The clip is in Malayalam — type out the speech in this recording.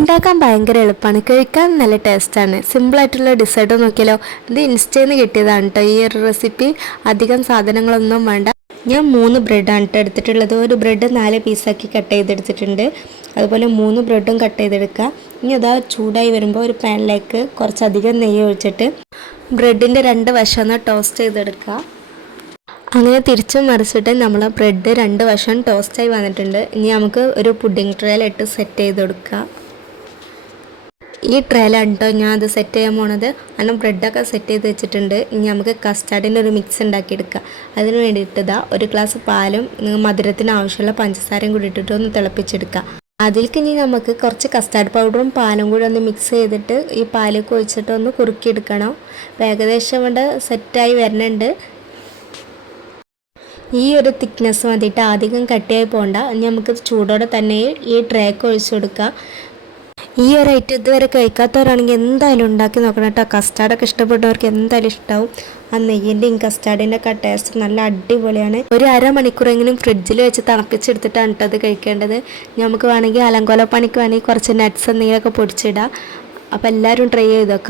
ഉണ്ടാക്കാൻ ഭയങ്കര എളുപ്പമാണ്, കഴിക്കാൻ നല്ല ടേസ്റ്റാണ്. സിമ്പിളായിട്ടുള്ള ഡിസേർട്ട് നോക്കിയാലോ. ഇത് ഇൻസ്റ്റയിൽ നിന്ന് കിട്ടിയതാണ് കേട്ടോ ഈ ഒരു റെസിപ്പി. അധികം സാധനങ്ങളൊന്നും വേണ്ട. ഞാൻ 3 ബ്രെഡാണ് കേട്ടോ എടുത്തിട്ടുള്ളത്. ഒരു ബ്രെഡ് 4 പീസാക്കി കട്ട് ചെയ്തെടുത്തിട്ടുണ്ട്. അതുപോലെ 3 ബ്രെഡും കട്ട് ചെയ്തെടുക്കുക. ഇനി അതാ ചൂടായി വരുമ്പോൾ ഒരു പാനിലേക്ക് കുറച്ചധികം നെയ്യ് ഒഴിച്ചിട്ട് ബ്രെഡിൻ്റെ 2 വശം ഒന്ന് ടോസ്റ്റ് ചെയ്തെടുക്കുക. അങ്ങനെ തിരിച്ചും മറിച്ചിട്ട് നമ്മൾ ബ്രെഡ് 2 വശം ടോസ്റ്റായി വന്നിട്ടുണ്ട്. ഇനി നമുക്ക് ഒരു പുഡിംഗ് ട്രേയിലിട്ട് സെറ്റ് ചെയ്ത് കൊടുക്കുക. ഈ ട്രേയിലാണ് കേട്ടോ ഞാൻ അത് സെറ്റ് ചെയ്യാൻ പോണത്. കാരണം ബ്രെഡൊക്കെ സെറ്റ് ചെയ്ത് വെച്ചിട്ടുണ്ട്. ഇനി നമുക്ക് കസ്റ്റാർഡിൻ്റെ ഒരു മിക്സ് ഉണ്ടാക്കിയെടുക്കുക. അതിന് വേണ്ടിയിട്ട് ഒരു ഗ്ലാസ് പാലും മധുരത്തിന് ആവശ്യമുള്ള പഞ്ചസാരയും കൂടി ഇട്ടിട്ട് ഒന്ന് തിളപ്പിച്ചെടുക്കുക. അതിലേക്ക് ഇനി നമുക്ക് കുറച്ച് കസ്റ്റാർഡ് പൗഡറും പാലും കൂടി ഒന്ന് മിക്സ് ചെയ്തിട്ട് ഈ പാലൊക്കെ ഒഴിച്ചിട്ട് ഒന്ന് കുറുക്കിയെടുക്കണം. ഏകദേശം ഇവിടെ സെറ്റായി വരുന്നുണ്ട്. ഈ ഒരു തിക്നെസ് മതിയിട്ട്, അധികം കട്ടിയായി പോകണ്ട. ഇനി നമുക്ക് ചൂടോടെ തന്നെ ഈ ട്രേക്ക് ഒഴിച്ചു കൊടുക്കുക. ഈ ഒരു ഐറ്റം ഇതുവരെ കഴിക്കാത്തവരാണെങ്കിൽ എന്തായാലും ഉണ്ടാക്കി നോക്കണം കേട്ടോ. കസ്റ്റാർഡൊക്കെ ഇഷ്ടപ്പെട്ടവർക്ക് എന്തായാലും ഇഷ്ടമാവും. ആ നെയ്യിൻ്റെയും കസ്റ്റാർഡിൻ്റെ ഒക്കെ ടേസ്റ്റ് നല്ല അടിപൊളിയാണ്. ഒരു അരമണിക്കൂറെങ്കിലും ഫ്രിഡ്ജിൽ വെച്ച് തണുപ്പിച്ചെടുത്തിട്ടാണ് കേട്ടോ അത് കഴിക്കേണ്ടത്. നമുക്ക് വേണമെങ്കിൽ അലങ്കോല പണിക്ക് വേണമെങ്കിൽ കുറച്ച് നട്ട്സ് എന്തെങ്കിലുമൊക്കെ പൊടിച്ചിടാം. അപ്പോൾ എല്ലാവരും ട്രൈ ചെയ്ത് നോക്കാം.